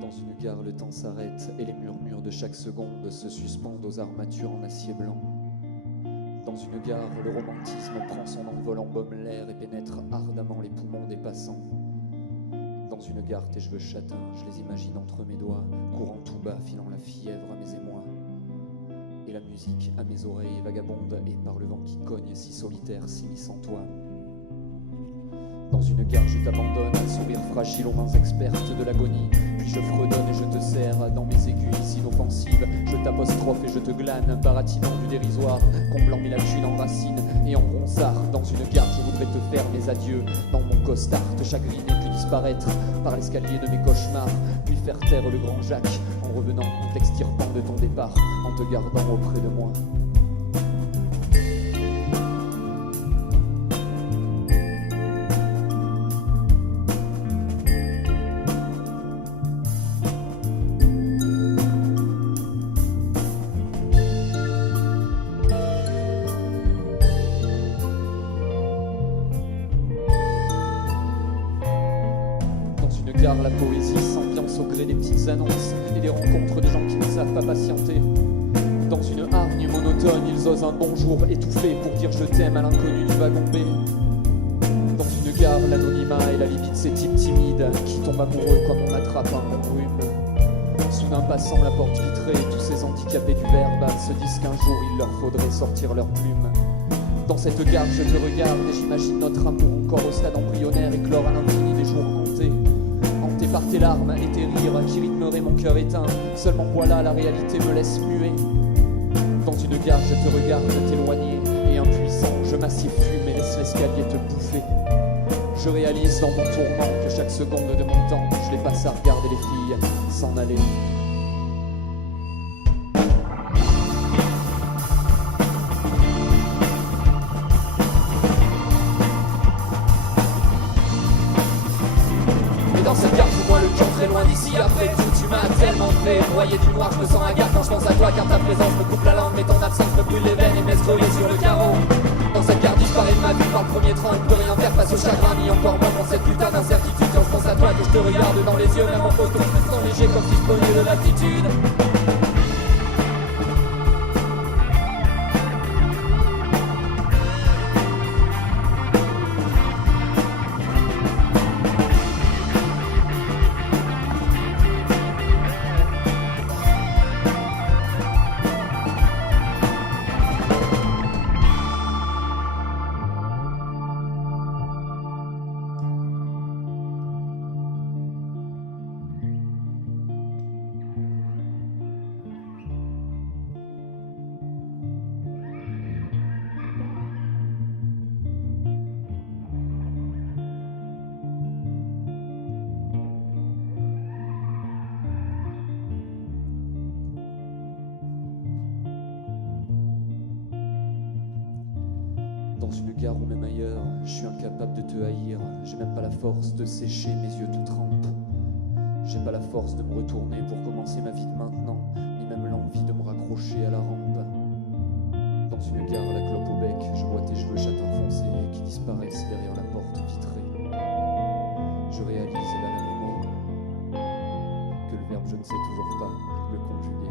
Dans une gare, le temps s'arrête et les murmures de chaque seconde se suspendent aux armatures en acier blanc. Dans une gare, le romantisme prend son envol, embaume l'air et pénètre ardemment les poumons des passants. Dans une gare, tes cheveux châtains, je les imagine entre mes doigts, courant tout bas, filant la fièvre à mes émois. Et la musique à mes oreilles vagabonde et par le vent qui cogne, si solitaire, s'immisce en toi. Dans une gare, je t'abandonne, un sourire fragile aux mains expertes de l'agonie. Puis je fredonne et je te serre dans mes aiguilles inoffensives. Je t'apostrophe et je te glane, baratinant du dérisoire, comblant mes lacunes en racines et en ronsard. Dans une gare, je voudrais te faire mes adieux dans mon costard, te chagriner puis disparaître par l'escalier de mes cauchemars, puis faire taire le grand Jacques en revenant, en t'extirpant de ton départ, en te gardant auprès de moi. La poésie s'ambiance au gré des petites annonces et des rencontres de gens qui ne savent pas patienter. Dans une hargne monotone, ils osent un bonjour étouffé pour dire je t'aime à l'inconnu du wagon B. Dans une gare, l'anonymat et la libido, ces types timides qui tombent amoureux comme on attrape un bon rhume. Soudain passant la porte vitrée, tous ces handicapés du verbe se disent qu'un jour il leur faudrait sortir leurs plumes. Dans cette gare, je te regarde et j'imagine notre amour encore au stade embryonnaire, éclore à l'infini des jours comptés. Par tes larmes et tes rires qui rythmeraient mon cœur éteint. Seulement voilà, la réalité me laisse muet. Dans une gare, je te regarde t'éloigner et impuissant, je m'assieds fume et laisse l'escalier te bouffer. Je réalise dans mon tourment que chaque seconde de mon temps, je les passe à regarder les filles s'en aller. Après tout, tu m'as tellement fait broyer du noir, je me sens hagard quand je pense à toi, car ta présence me coupe la langue, mais ton absence me brûle les veines et m'escroyer sur le carreau. Dans cette gare disparaît de ma vie par le premier train, je peux rien faire face au chagrin, ni encore moins dans cette putain d'incertitude. Quand je pense à toi, que je te regarde dans les yeux, même en photo, je me sens léger comme si je prenais de l'altitude. Dans une gare ou même ailleurs, je suis incapable de te haïr. J'ai même pas la force de sécher mes yeux tout trempes. J'ai pas la force de me retourner pour commencer ma vie de maintenant, ni même l'envie de me raccrocher à la rampe. Dans une gare, la clope au bec, je vois tes cheveux châtains foncés qui disparaissent derrière la porte vitrée. Je réalise là la mémoire que le verbe je ne sais toujours pas le conjuguer.